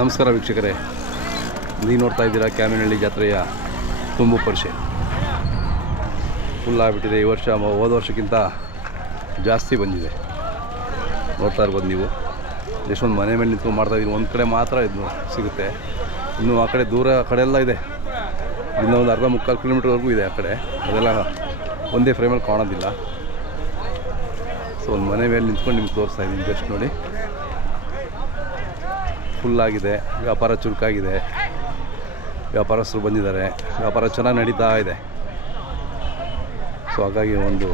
ನಮಸ್ಕಾರ ವೀಕ್ಷಕರೇ. ನೀವು ನೋಡ್ತಾ ಇದ್ದೀರಾ ಕ್ಯಾಮಿನಹಳ್ಳಿ ಜಾತ್ರೆಯ ತುಂಬು ಪರಿಷೆ. ಫುಲ್ ಆಗಿಬಿಟ್ಟಿದೆ ಈ ವರ್ಷ ಹೋದ ವರ್ಷಕ್ಕಿಂತ ಜಾಸ್ತಿ ಬಂದಿದೆ. ನೋಡ್ತಾ ಇರ್ಬೋದು ನೀವು. ಎಷ್ಟೊಂದು ಮನೆ ಮೇಲೆ ನಿಂತ್ಕೊಂಡು ಮಾಡ್ತಾ ಇದ್ದೀವಿ ಒಂದು ಕಡೆ ಮಾತ್ರ ಇದು ಸಿಗುತ್ತೆ. ಇನ್ನು ಆ ಕಡೆ ದೂರ ಆ ಕಡೆ ಎಲ್ಲ ಇದೆ. ಇನ್ನೂ ಒಂದು ಅರ್ಧ ಮುಕ್ಕಾಲು ಕಿಲೋಮೀಟ್ರ್ವರೆಗೂ ಇದೆ ಆ ಕಡೆ. ಅದೆಲ್ಲ ಒಂದೇ ಫ್ರೇಮಲ್ಲಿ ಕಾಣೋದಿಲ್ಲ. ಸೊ ಒಂದು ಮನೆ ಮೇಲೆ ನಿಂತ್ಕೊಂಡು ನಿಮ್ಗೆ ತೋರಿಸ್ತಾ ಇದ್ದೀನಿ ಜಸ್ಟ್ ನೋಡಿ. ಫುಲ್ ಆಗಿದೆ ವ್ಯಾಪಾರ ಚುರುಕಾಗಿದೆ. ವ್ಯಾಪಾರಸ್ಥರು ಬಂದಿದ್ದಾರೆ, ವ್ಯಾಪಾರ ಚೆನ್ನಾಗಿ ನಡೀತಾ ಇದೆ. ಸೊ ಹಾಗಾಗಿ ಒಂದು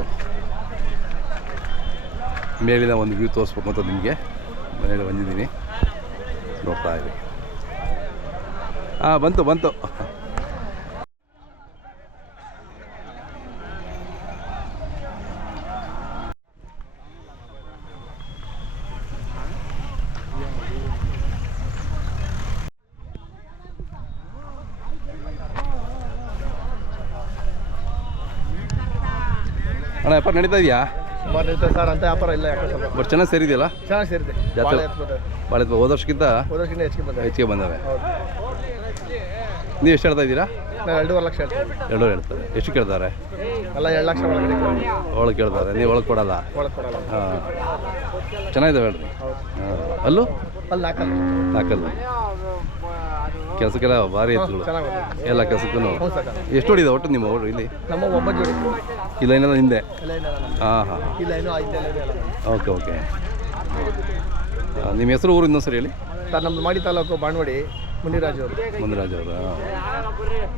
ಮೇಲಿನ ಒಂದು ವ್ಯೂ ತೋರಿಸ್ಬೇಕು ಅಂತ ನಿಮಗೆ. ಮನೇಲಿ ಬಂದಿದ್ದೀನಿ. ನೋಡ್ತಾ ಇದ್ದೀನಿ ಹಾಂ, ಬಂತು ಬಂತು. ಅಣ್ಣ ವ್ಯಾಪಾರ ನಡೀತಾ ಇದೆಯಾ? ಸುಮಾರು ಸರ್ ಅಂತ ವ್ಯಾಪಾರ ಇಲ್ಲ ಯಾಕೆ ಸ್ವಲ್ಪ. ಬಟ್ ಚೆನ್ನಾಗಿ ಸೇರಿದೆಯಲ್ಲ? ಚೆನ್ನಾಗಿ ಸೇರಿದೆ. ಜಾತ್ರೆ- ಭಾಳ ಹೋದ ವರ್ಷಕ್ಕಿಂತ ಹೋದ ವರ್ಷಕ್ಕಿಂತ ಹೆಚ್ಚಿಗೆ ಬಂದ ಹೆಚ್ಚಿಗೆ ಬಂದವೆ. ನೀವು ಎಷ್ಟು ಹೇಳ್ತಾ ಇದ್ದೀರಾ? ನಾವು ಎರಡೂವರೆ ಲಕ್ಷ ಹೇಳ್ತೀವಿ. ಎರಡೂವರೆ ಹೇಳ್ತಾರೆ. ಎಷ್ಟು ಕೇಳ್ತಾರೆ? ಅಲ್ಲ ಎರಡು ಲಕ್ಷ ಒಳಗಡೆ ಒಳಗೆ ಕೇಳ್ತಾರೆ. ನೀವು ಒಳಗೆ ಕೊಡಲ್ಲ? ಒಳಗೆ ಕೊಡಲ್ಲ. ಹಾಂ. ಚೆನ್ನಾಗಿದ್ದಾವೆ ಹೇಳ್ರಿ. ಹಾಂ. ಅಲ್ಲೂ? ಅಲ್ಲಿ ನಾಲ್ಕಲ್ಲ ನಾಲ್ಕಲ್ಲ ಕೆಲಸಕ್ಕೆಲ್ಲ ಭಾರಿ ಎತ್ತುಗಳು ಎಲ್ಲ ಕೆಲಸಕ್ಕೂ ಎಷ್ಟು ಹೊಡಿದ ಒಟ್ಟು ನಿಮ್ಮ ಅವರು ಇಲ್ಲಿ? ನಮ್ಮ ಏನಾರ ಹಿಂದೆ. ಹಾಂ ಹಾಂ ಓಕೆ ಓಕೆ. ನಿಮ್ಮ ಹೆಸರು ಊರು ಇನ್ನೊಂದು ಸರಿ ಹೇಳಿ. ಸರ್ ನಮ್ಮದು ಮಾಡಿ ತಾಲೂಕು ಬಾಣವಾಡಿ. ಮುನಿರಾಜ್ ಅವರು. ಮುನಿರಾಜ್ ಅವರ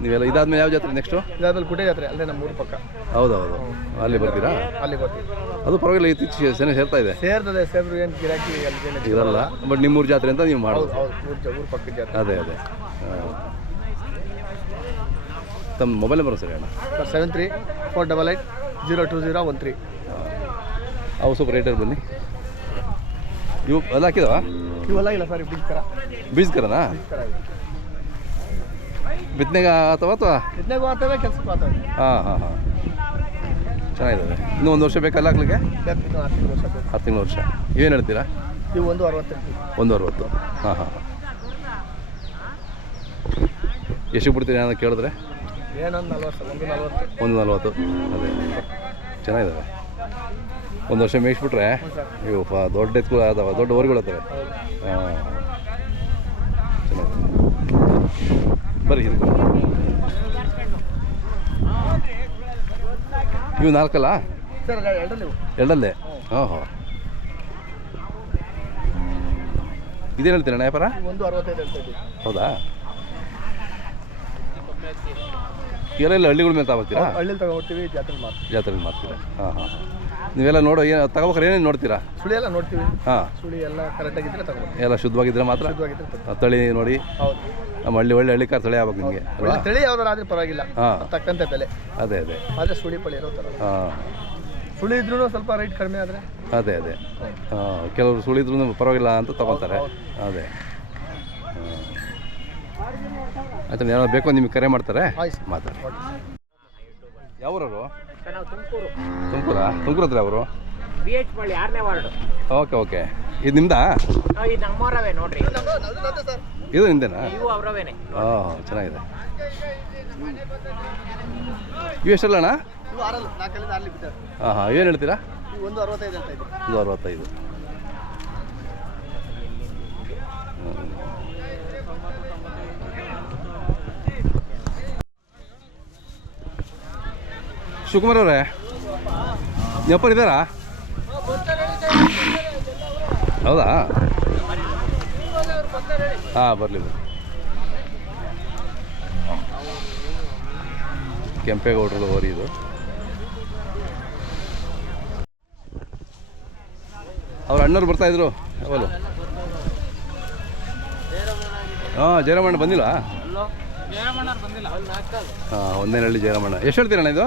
ನೀವೆಲ್ಲ ಇದಾದ್ಮೇಲೆ ಯಾವ ಜಾತ್ರೆ ನೆಕ್ಸ್ಟು ಇದಾದ್ಮೇಲೆ ಕುಟೆ ಜಾತ್ರೆ ಅಲ್ಲೇ ನಮ್ಮ ಊರು ಪಕ್ಕ. ಹೌದು ಹೌದು ಅಲ್ಲಿ ಬರ್ತೀರಾ? ಅಲ್ಲಿ ಬರ್ತೀವಿ. ಅದು ಪರವಾಗಿಲ್ಲ ಇತ್ತೀಚೆಗೆ ಸೆನೆ ಸೇರ್ತಾ ಇದೆ. ಸೇರ್ತದೆ ಸೇರಿದ್ರು ಏನು ಗಿರಾಕಿ ಅಲ್ಲಿ ಇರಲ್ಲ ಬಟ್ ನಿಮ್ಮೂರು ಜಾತ್ರೆ ಅಂತ ನೀವು ಮಾಡೋದು ಹೌದು ಊರು ಪಕ್ಕ ಜಾತ್ರೆ. ಅದೇ ಅದೇ. ತಮ್ಮ ಮೊಬೈಲ್ ನಂಬರ್ ಸರಿ ಅಣ್ಣ? Sir seven three four double eight zero two zero one three ಅವು ಸ್ವಲ್ಪ ರೇಟಲ್ಲಿ ಬನ್ನಿ. ಇವು ಎಲ್ಲ ಹಾಕಿದವ? ಇವೆಲ್ಲ ಇಲ್ಲ ಸರ್ ಬೀಚ್ ಕರ. ಬೀಜ ಕರನಾ? ಬೀಚ್ ಕರ ಇದೆ. ಬಿತ್ತನೆಗ ಅಥವಾ ಅಥವಾ? ಬಿತ್ತನೆಗೂ ಆಗ್ತವೆ ಕೆಲಸಕ್ಕೂ ಆಗ್ತವೆ ಹಾಂ ಹಾಂ ಹಾಂ. ಚೆನ್ನಾಗಿದ್ದಾವೆ ಇನ್ನೂ ಒಂದು ವರ್ಷ ಬೇಕಲ್ಲ ಹಾಕ್ಲಿಕ್ಕೆ? ಹತ್ತು ತಿಂಗಳು ವರ್ಷ. ಇವೇನು ಹೇಳ್ತೀರಾ? ಇವು ಒಂದು ಅರವತ್ತು ಒಂದು ಅರವತ್ತು. ಹಾಂ ಹಾಂ ಎಷ್ಟು ಬಿಡ್ತೀನಿ ಅಂತ ಕೇಳಿದ್ರೆ? ಏನೊಂದು ನಲ್ವತ್ತು ಒಂದು ನಲ್ವತ್ತು. ಅದೇ. ಚೆನ್ನಾಗಿದ್ದಾವೆ ಒಂದು ವರ್ಷ ಮೇಯಿಸ್ಬಿಟ್ರೆ ಇವು ದೊಡ್ಡ ಎತ್ಗಳು ಅದಾವ ದೊಡ್ಡ ಹೌದು. ಹಾಂ. ಬರ್ರಿ ಇದು. ಇವು ನಾಲ್ಕಲ್ಲ? ಎರಡಲ್ಲೇ ಹಾಂ ಹಾಂ. ಇದೇನು ಹೇಳ್ತೀರಣ್ಣ ವ್ಯಾಪಾರ ಹೌದಾ? ಇವೆಲ್ಲ ಹಳ್ಳಿಗಳ ಮೇಲೆ ತಗೋತೀರಾ ಜಾತ್ರೆ ಮಾಡ್ತೀರಾ? ಹಾಂ ಹಾಂ. ನೀವೆಲ್ಲ ನೋಡೋ ಏನು ತಗೋಬೇಕಾರೆ ಏನೇನು ನೋಡ್ತೀರಾ? ಸುಳಿ ಎಲ್ಲ ನೋಡ್ತೀವಿ. ಹಾಂ. ಸುಳಿ ಎಲ್ಲ ಕರೆಕ್ಟಾಗಿದ್ದರೆ ತಗೋಬೇಕು ಎಲ್ಲ ಶುದ್ಧವಾಗಿದ್ರೆ ಮಾತ್ರ? ಆ, ತಳಿ ನೋಡಿ. ಹೌದು. ನಮ್ಮ ಹಳ್ಳಿ ಒಳ್ಳೆ ಹಳ್ಳಿ ಕಾರ್ ತಳಿ ಆಗ್ಬೇಕು ನಿಮಗೆ ಒಳ್ಳೆ ತಳಿ ಯಾವ್ದಾರು ಆದ್ರೆ ಪರವಾಗಿಲ್ಲ. ಹಾಂ. ಅದ್ ತಕ್ಕಂತೆ ಬೆಲೆ. ಅದೇ ಅದೇ. ಆದರೆ ಸುಳಿ ಪಳಿ ಇರೋ ತರ ಹಾಂ. ಸುಳಿ ಇದ್ರೂ ಸ್ವಲ್ಪ ರೇಟ್ ಕಡಿಮೆ ಆದರೆ? ಅದೇ ಅದೇ. ಹಾಂ ಕೆಲವರು ಇದ್ರೂ ಪರವಾಗಿಲ್ಲ ಅಂತ ತಗೋತಾರೆ ಅದೇ. ಆಯ್ತು ಏನೋ ಬೇಕು ನಿಮಗೆ ಕರೆ ಮಾಡ್ತಾರೆ? ಆಯ್ತು. ಮಾತಾಡಿ. ಯಾವೂರವರು? ನಾವು ತುಮಕೂರು. ತುಮಕೂರಾ? ತುಮಕೂರು ಹತ್ರ ಅವರು? ಬಿ ಎಚ್ ಬಳ್ಳಿ ಆರನೇ ವಾರ್ಡು. Okay okay. ಇದು ನಿಮ್ದಾ? ಇದು ನಮ್ಮವರವೇ ನೋಡ್ರಿ. ಸರ್ ಇದು ನಿಮ್ದೇನಾ? ಇವು ಅವರವೇನೆ. ಓ ಚೆನ್ನಾಗಿದೆ. ಇವು ಎಷ್ಟಲ್ಲ ಅಣ್ಣ ಹಾಂ ಹಾಂ ಏನು ಹೇಳ್ತೀರಾ? ಒಂದು ಅರವತ್ತೈದು ಒಂದು ಅರವತ್ತೈದು. ಶಿವಕುಮಾರ್ ಅವರೇ? ಯಪ್ಪರ್ ಇದ್ದಾರಾ? ಹೌದಾ? ಹಾಂ ಬರಲಿ ಬರಲಿ. ಕೆಂಪೇಗೌಡರದ ಓರಿ ಇದು. ಅವ್ರ ಅಣ್ಣವ್ರು ಬರ್ತಾ ಇದ್ರು? ಯಾವಲು? ಹಾಂ ಜಯರಾಮಣ್ಣ ಬಂದಿಲ್ಲ. ಹಾಂ ಒಂದೇನಹಳ್ಳಿ ಜಯರಾಮಣ್ಣ. ಎಷ್ಟು ಹೇಳ್ತೀರಣ್ಣ ಇದು?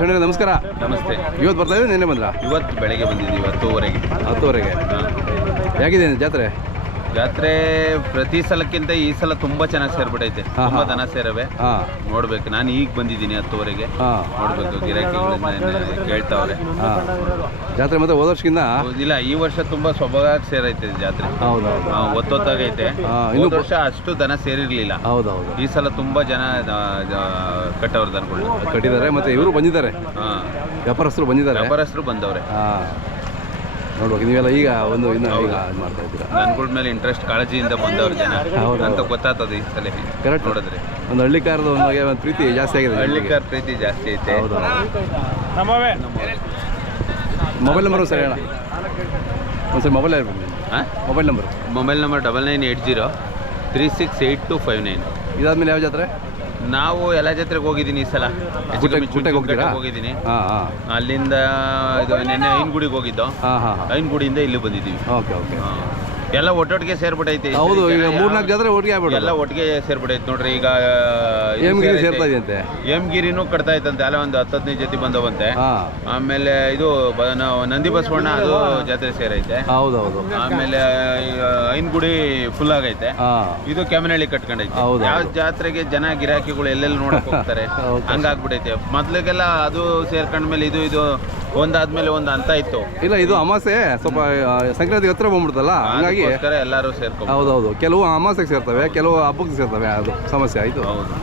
ಅಣ್ಣ ನಮಸ್ಕಾರ. ನಮಸ್ತೆ. ಇವತ್ತು ಬರ್ತಾ ಇದ್ದೀವಿ ನಿನ್ನೆ ಬಂದ್ರಾ? ಇವತ್ತು ಬೆಳಗ್ಗೆ ಬಂದಿದ್ದೀವಿ ಹತ್ತುವರೆಗೆ. ಹತ್ತುವರೆಗೆ. ಹೇಗಿದೆ ಜಾತ್ರೆ? ಜಾತ್ರೆ ಪ್ರತಿ ಸಲಕ್ಕಿಂತ ಈ ಸಲ ತುಂಬಾ ಚೆನ್ನಾಗಿ ಸೇರ್ಬಿಟ್ಟೈತೆ ತುಂಬಾ. ದನ ಸೇರವೆ. ನೋಡ್ಬೇಕು. ನಾನು ಈಗ ಬಂದಿದ್ದೀನಿ ಹತ್ತುವರೆಗೆ. ನೋಡ್ಬೇಕು ಗಿರಾಕಿಗಳನ್ನ ಕೇಳ್ತಾವ್ರೆ. ಜಾತ್ರೆ ಮತ್ತೆ ಹೋದ ವರ್ಷಕ್ಕಿಂತ? ಇಲ್ಲ ಈ ವರ್ಷ ತುಂಬಾ ಸೊಬಗಾಗಿ ಸೇರೈತೆ ಜಾತ್ರೆ. ಒತ್ತೊತ್ತಾಗೈತೆ. ಇನ್ನು ಹೋದ ವರ್ಷ ಅಷ್ಟು ದನ ಸೇರಿರ್ಲಿಲ್ಲ. ಹೌದು ಹೌದು ಈ ಸಲ ತುಂಬಾ ಜನ ಕಟ್ಟವ್ರ ದನಗಳು. ಕಟ್ಟಿದ್ದಾರೆ ಮತ್ತೆ ಇವರು ಬಂದಿದ್ದಾರೆ. ಹಾ. ವ್ಯಾಪಾರಸ್ಥರು ಬಂದಿದ್ದಾರೆ. ವ್ಯಾಪಾರಸ್ಥರು ಬಂದವ್ರೆ. ನೋಡ್ಬೇಕು. ನೀವೆಲ್ಲ ಈಗ ಒಂದು ಇನ್ನು ಈಗ ಇದು ಮಾಡ್ತಾ ಇದ್ದೀರಾ? ದನಗಳ ಮೇಲೆ ಇಂಟ್ರೆಸ್ಟ್ ಕಾಳಜಿಯಿಂದ ಬಂದವರು ಜನ. ಹೌದು, ಅಂತ. ಗೊತ್ತಾಗ್ತದೆ ಈ ಸಲ. ಕರೆಕ್ಟ್ ನೋಡಿದ್ರೆ. ಒಂದು ಹಳ್ಳಿಕಾರದ ಒಂದು ಬಗ್ಗೆ ಒಂದು ಪ್ರೀತಿ ಜಾಸ್ತಿ ಆಗಿದೆ ಹಳ್ಳಿಕಾರ ಪ್ರೀತಿ ಜಾಸ್ತಿ ಐತೆ. ಹೌದು ಮೊಬೈಲ್ ನಂಬರು ಸರಿ ಅಣ್ಣ. ಒಂದ್ಸರಿ ಮೊಬೈಲ್ ಹೇಳ್ಬೇಕು ಹಾ? Mobile number mobile number double nine eight zero three six eight two five nine ಇದಾದ್ಮೇಲೆ ಯಾವ ಜಾತ್ರೆ? ನಾವು ಎಲ್ಲ ಜಾತ್ರೆಗೆ ಹೋಗಿದ್ದೀನಿ ಈ ಸಲ. ಗುಟ್ಟೆಗೆ ಹೋಗ್ತೀರಾ ಹೋಗಿದ್ದೀನಿ. ಅಲ್ಲಿಂದ ಇದು ನೆನ್ನೆ ಐನ್ಗುಡಿಗೆ ಹೋಗಿದ್ದು. ಐನ್ಗುಡಿಯಿಂದ ಇಲ್ಲಿ ಬಂದಿದ್ದೀವಿ. Okay okay. ಎಲ್ಲ ಒಟ್ಟೊಟ್ಟಿಗೆ ಸೇರ್ಬಿಟ್ಟೈತಿ ಹೌದು ಈಗ ಮೂರ್ನಾಲ್ಕು ಜಾತ್ರೆ ಒಟ್ಟಿಗೆ ಎಲ್ಲ ಆಗ್ಬಿಡೋದು ಒಟ್ಟಿಗೆ ಸೇರ್ಬಿಟ್ಟೈತೆ ನೋಡ್ರಿ ಈಗ ಹೇಮಗಿರಿ ಸೇರೈತೆ. ಇದೆಯಂತೆ? ಹೇಮಗಿರಿನೂ ಕಟ್ತಾ ಇತ್ತಂತೆ ಅಲ್ಲ ಒಂದು ಹತ್ತು ಹದಿನೈದು ಜೊತೆ ಬಂದವಂತೆ. ಆಮೇಲೆ ಇದು ಬ- ನಾವು ನಂದಿ ಬಸವಣ್ಣ ಅದು ಜಾತ್ರೆ ಸೇರೈತೆ. ಹೌದು ಹೌದು ಆಮೇಲೆ ಐನ್ಗುಡಿ ಫುಲ್ ಆಗೈತೆ. ಹಾಂ. ಇದು ಕೆಮನಹಳ್ಳಿ ಕಟ್ಕೊಂಡೈತೆ. ಹೌದು, ಯಾವ ಜಾತ್ರೆಗೆ ಜನ ಗಿರಾಕಿಗಳು ಎಲ್ಲೆಲ್ಲಿ ನೋಡಕ್ ಹೋಗ್ತಾರೆ ಹೌದು. ಹಂಗಾಗ್ಬಿಟ್ಟೈತೆ ಮೊದ್ಲಿಗೆಲ್ಲ ಅದು ಸೇರ್ಕೊಂಡ್ಮೇಲೆ ಇದು ಇದು ಒಂದಾದ್ಮೇಲೆ ಒಂದ್ ಅಂತ ಇತ್ತು. ಇಲ್ಲ ಇದು ಅಮಾಸೆ ಸ್ವಲ್ಪ ಆ, ಸಂಕ್ರಾಂತಿ ಹತ್ರ ಬಂದ್ಬಿಡ್ತಲ್ಲ ಹಂಗಾಗಿ ಅದಕ್ಕೋಸ್ಕರ ಎಲ್ಲರೂ ಸೇರ್ಕೊಂಡು ಹೌದೌದು. ಕೆಲವು ಅಮಾಸೆಗೆ ಸೇರ್ತವೆ ಕೆಲವು ಹಬ್ಬಕ್ಕೆ ಸೇರ್ತವೆ ಅದು ಸಮಸ್ಯೆ ಆಯಿತು. ಹೌದು.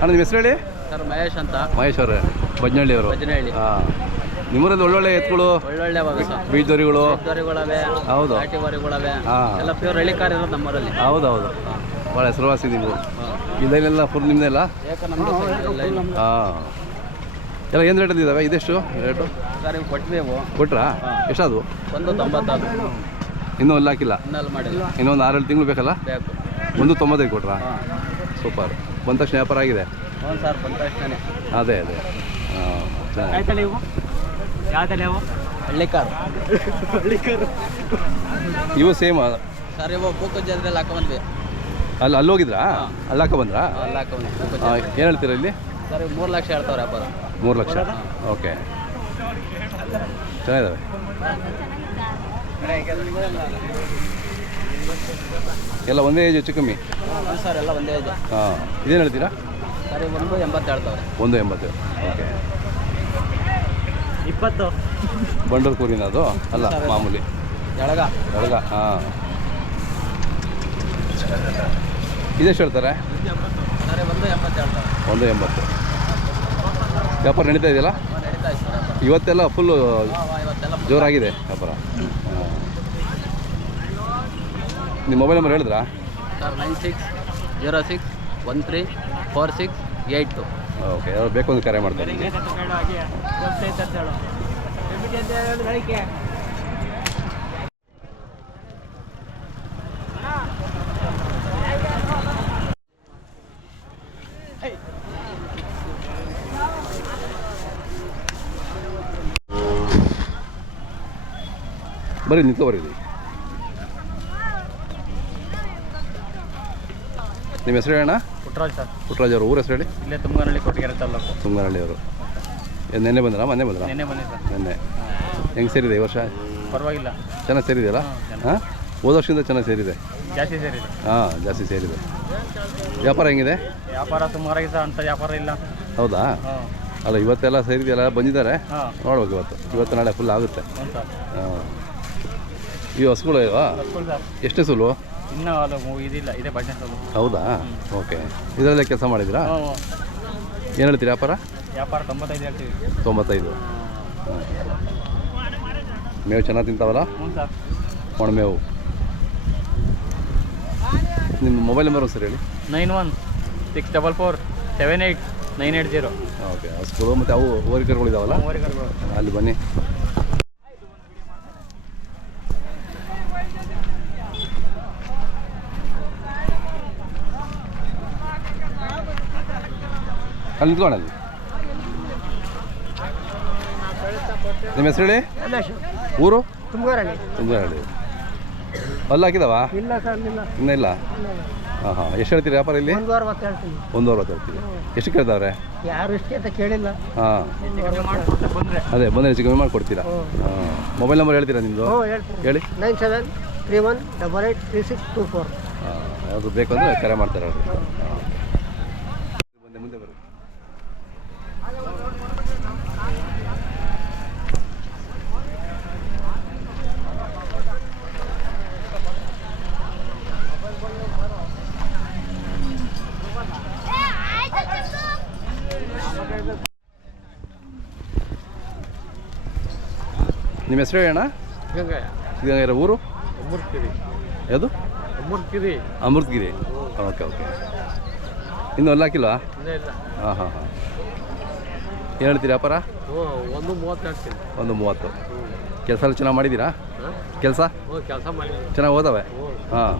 ಅಣ್ಣ ನಿಮ್ಮ ಹೆಸರು ಹೇಳಿ? ಸರ್ ಮಹೇಶ್ ಅಂತ. ಮಹೇಶ್ ಅವರೇ ಬಜ್ನಳ್ಳಿ. ಅವರು ಬಜ್ನಹಳ್ಳಿ. ಹಾಂ. ನಿಮ್ಮೂರಲ್ಲಿ ಒಳ್ಳೊಳ್ಳೆ ಎತ್ತುಗಳು ಒಳ್ಳೊಳ್ಳೆ ಬೀಜದೊರಿಗಳು ಹೌದು. ಎಲ್ಲ ಪ್ಯೂರ್ ಹಳ್ಳಿ ಕಾರ್ ಇರೋದು ನಮ್ಮೂರಲ್ಲಿ. ಹೌದು ಹೌದು ಭಾಳ ಹೆಸರುವಾಸಿ ನೀವು. ಇದನ್ನೆಲ್ಲ ಫುಲ್ ನಿಮ್ಮದೆಲ್ಲ ಏಕ ನಮ್ದು ಹಾಂ. ಎಲ್ಲ ಏನು ರೇಟ್ ಇದ್ದಾವೆ ಇದೆಷ್ಟು ರೇಟು ಕೊಟ್ರಾ? ಎಷ್ಟದು? ಒಂದು ತೊಂಬತ್ತಾರು ಇನ್ನೂ ಅಲ್ಲಿ ಹಾಕಿಲ್ಲ? ಇನ್ನೊಂದು ಆರೇಳು ತಿಂಗಳು ಬೇಕಲ್ಲ? ಬೇಕು. ಒಂದು ತೊಂಬತ್ತೈದು ಕೊಟ್ರಾ? ಸೂಪರ್. ಬಂದ ತಕ್ಷಣ ವ್ಯಾಪಾರ ಆಗಿದೆ? ಅದೇ ಅದೇ. ಹಾಂ. ಚೆನ್ನಾಗಿ ಇವು ಯಾವ್ದಲ್ಲ ಇವು ಹಳ್ಳಿ ಕಾರ್. ಇವು ಸೇಮ್ ಸರ್ ಇವು ಬುಕ್ ಜಾತ್ರೆಯಲ್ಲಿ ಹಾಕೊಂಡ್ಬಂದ್ವಿ ಅಲ್ಲಿ ಅಲ್ಲಿ ಹೋಗಿದ್ರಾ? ಅಲ್ಲಿ ಹಾಕ ಬಂದ್ರಾ? ಅಲ್ಲಿ ಹಾಕೊಂಡ್ಬಂದ್ವಿ ಏನು ಹೇಳ್ತೀರಾ ಇಲ್ಲಿ? ಸರ್ ಮೂರು ಲಕ್ಷ ಹೇಳ್ತಾವ್ರೆ ವ್ಯಾಪಾರ. ಮೂರು ಲಕ್ಷ. ಓಕೆ. ಚೆನ್ನಾಗಿದ್ದಾವೆ ಎಲ್ಲ ಒಂದೇ ಏಜ್ ಹೆಚ್ಚು ಕಮ್ಮಿ? ಸರ್ ಎಲ್ಲ ಒಂದೇ ಏಜ್ ಹಾಂ. ಇದೇನು ಹೇಳ್ತೀರಾ? ಸರ್ ಒಂದು ಎಂಬತ್ತು ಹೇಳ್ತಾವ್ರೆ. ಒಂದು ಎಂಬತ್ತು. ಓಕೆ. ಇಪ್ಪತ್ತು. ಬಂಡೂರು ಕೂರಿನ ಅದು ಅಲ್ಲ ಮಾಮೂಲಿ. ಎಳಗ. ಒಳಗ ಹಾಂ. ಇದೆಷ್ಟು ಹೇಳ್ತಾರೆ? ಒಂದು ಎಂಬತ್ತು ವ್ಯಾಪಾರ ನಡೀತಾ ಇದೆಯಲ್ಲ? ಇವತ್ತೆಲ್ಲ ಫುಲ್ಲು ಜೋರಾಗಿದೆ ವ್ಯಾಪಾರ. ನಿಮ್ಮ mobile number ಹೇಳಿದ್ರಾ? Nine six zero six one three four six eight two okay ಅವ್ರು ಬೇಕು ಒಂದು ಕರೆ ಮಾಡ್ತಾರೆ ಬರೀ ನಿಂತ್ಕೊ ಬರ್ರಿ ನಿಮ್ಮ ಹೆಸರು ಹೇಳಣ್ಣ? ಪುಟ್ರಾಜ್ ಸರ್. ಪುಟ್ಟರಾಜ್ ಅವರು. ಊರ ಹೆಸರು ಹೇಳಿ? ಇಲ್ಲೇ ತುಂಗನಹಳ್ಳಿ ಕೊಟ್ಟಿಗೆರೆ ತಾಲೂಕು. ತುಂಗನಹಳ್ಳಿಯವರು ನೆನ್ನೆ ಬಂದ್ರಾ? ಮೊನ್ನೆ ಬಂದ್ರಾ? ನಿನ್ನೆ ಬನ್ನಿ ಸರ್ ನೆನ್ನೆ. ಹೆಂಗೆ ಸೇರಿದೆ ಈ ವರ್ಷ? ಪರವಾಗಿಲ್ಲ. ಚೆನ್ನಾಗಿ ಸೇರಿದೆಯಲ್ಲ? ಹಾಂ ಹೋದ ವರ್ಷದಿಂದ ಚೆನ್ನಾಗಿ ಸೇರಿದೆ? ಜಾಸ್ತಿ ಸೇರಿದೆ. ಹಾಂ ಜಾಸ್ತಿ ಸೇರಿದೆ. ವ್ಯಾಪಾರ ಹೆಂಗಿದೆ? ವ್ಯಾಪಾರ ಸುಮಾರಾಗಿ ಸರ್ ಅಂತ ವ್ಯಾಪಾರ ಇಲ್ಲ. ಹೌದಾ? ಅಲ್ಲ ಇವತ್ತೆಲ್ಲ ಸೇರಿದೆಯಲ್ಲ ಬಂದಿದ್ದಾರೆ? ನೋಡ್ಬೇಕು ಇವತ್ತು. ಇವತ್ತು ನಾಳೆ ಫುಲ್ ಆಗುತ್ತೆ. ಹಾಂ. ಈ ಹಸುಗಳು ಇಲ್ವಾ? ಎಷ್ಟು ಹಸುಲು ಇನ್ನೂ ಅದು ಇದಿಲ್ಲ ಇದೇ ಹೌದಾ? ಓಕೆ. ಇದರಲ್ಲೇ ಕೆಲಸ ಮಾಡಿದ್ರಾ ಏನು ಹೇಳ್ತೀರಿ ವ್ಯಾಪಾರ? ವ್ಯಾಪಾರ ತೊಂಬತ್ತೈದು ಹೇಳ್ತೀವಿ. ತೊಂಬತ್ತೈದು. ಹಾಂ. ಮೇವು ಚೆನ್ನಾಗಿ ತಿಂತಾವಲ್ಲ? ಹ್ಞೂ ಸರ್. ಒಣಮೇವು ನಿಮ್ಮ ಮೊಬೈಲ್ ನಂಬರ್ ಸರ್ ಹೇಳಿ. Nine one six double four seven eight nine eight zero. Okay school ಮತ್ತು ಅವು ಓರಿಕರುಗಳಿದಾವಲ್ಲ ಅಲ್ಲಿ ಬನ್ನಿ. ಅಲ್ಲಿ ನಿಮ್ಮ ಹೆಸರು ಹೇಳಿ? ಊರು? ತುಂಗರಹಳ್ಳಿ ಅಲ್ಲಿ ಹಾಕಿದಾವ? ಇಲ್ಲ ಇನ್ನೂ ಇಲ್ಲ? ಹಾಂ ಹಾಂ ಎಷ್ಟು ಹೇಳ್ತೀರಿ ವ್ಯಾಪಾರ ಇಲ್ಲಿ? ಒಂದು ವಾರ ಹೇಳ್ತೀವಿ ಎಷ್ಟು ಕೇಳ್ತಾವ್ರೆ ಯಾರು ಎಷ್ಟು ಅಂತ ಕೇಳಿಲ್ಲ. ಹಾಂ. ಅದೇ ಬಂದರೆ ಹೆಚ್ಚು ಕಮ್ಮಿ ಮಾಡಿಕೊಡ್ತೀರಾ? ಹಾಂ. ಮೊಬೈಲ್ ನಂಬರ್ ಹೇಳ್ತೀರಾ ನಿಮ್ಮದು ಹೇಳಿ. Nine seven three one double eight three six two four. ಹಾಂ ಯಾವುದು ಬೇಕು ಅಂದರೆ ಕರೆ ಮಾಡ್ತಾರೆ ಅವರು ಹಾಂ ಮುಂದೆ ಮುಂದೆ ಬರ್ರಿ ನಿಮ್ಮ ಹೆಸರು ಹೇಳಣ್ಣ ಸಿದ್ಧಗಂಗರ ಊರು? ಅಮೃತಗಿರಿ. ಯಾವುದು? ಅಮೃತಗಿರಿ. ಅಮೃತಗಿರಿ. Okay okay. ಇನ್ನು ಅಲ್ಲಿ ಹಾಕಿಲ್ವಾ? ಹಾಂ ಹಾಂ ಹಾಂ. ಏನು ಹೇಳ್ತೀರಿ ಹ್ಞೂ ಒಂದು ಮೂವತ್ತು ಹೇಳ್ತೀನಿ. ಒಂದು ಮೂವತ್ತು. ಕೆಲಸ ಎಲ್ಲ ಚೆನ್ನಾಗಿ ಮಾಡಿದ್ದೀರಾ? ಕೆಲಸ? ಕೆಲಸ ಮಾಡಿ ಚೆನ್ನಾಗಿ ಓದವೆ? ಹಾಂ.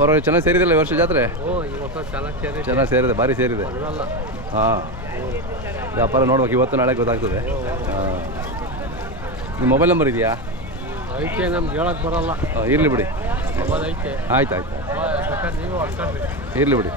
ಪರವಾಗಿ ಚೆನ್ನಾಗಿ ಸೇರಿದಿಲ್ಲ ಈ ವರ್ಷ ಜಾತ್ರೆ? ಚೆನ್ನಾಗಿ ಸೇರಿ ಚೆನ್ನಾಗಿ ಸೇರಿದೆ ಭಾರಿ ಸೇರಿದೆ. ಹಾಂ. ವ್ಯಾಪಾರ ನೋಡ್ಬೇಕು ಇವತ್ತು ನಾಳೆ ಗೊತ್ತಾಗ್ತದೆ. ಹಾಂ. ನಿಮ್ಮ ಮೊಬೈಲ್ ನಂಬರ್ ಇದೆಯಾ? ಐತೆ ನಮ್ಗೆ ಹೇಳಕ್ ಬರಲ್ಲ. ಇರಲಿ ಬಿಡಿ. ಆಯ್ತು ಆಯ್ತು. ಇರಲಿ ಬಿಡಿ.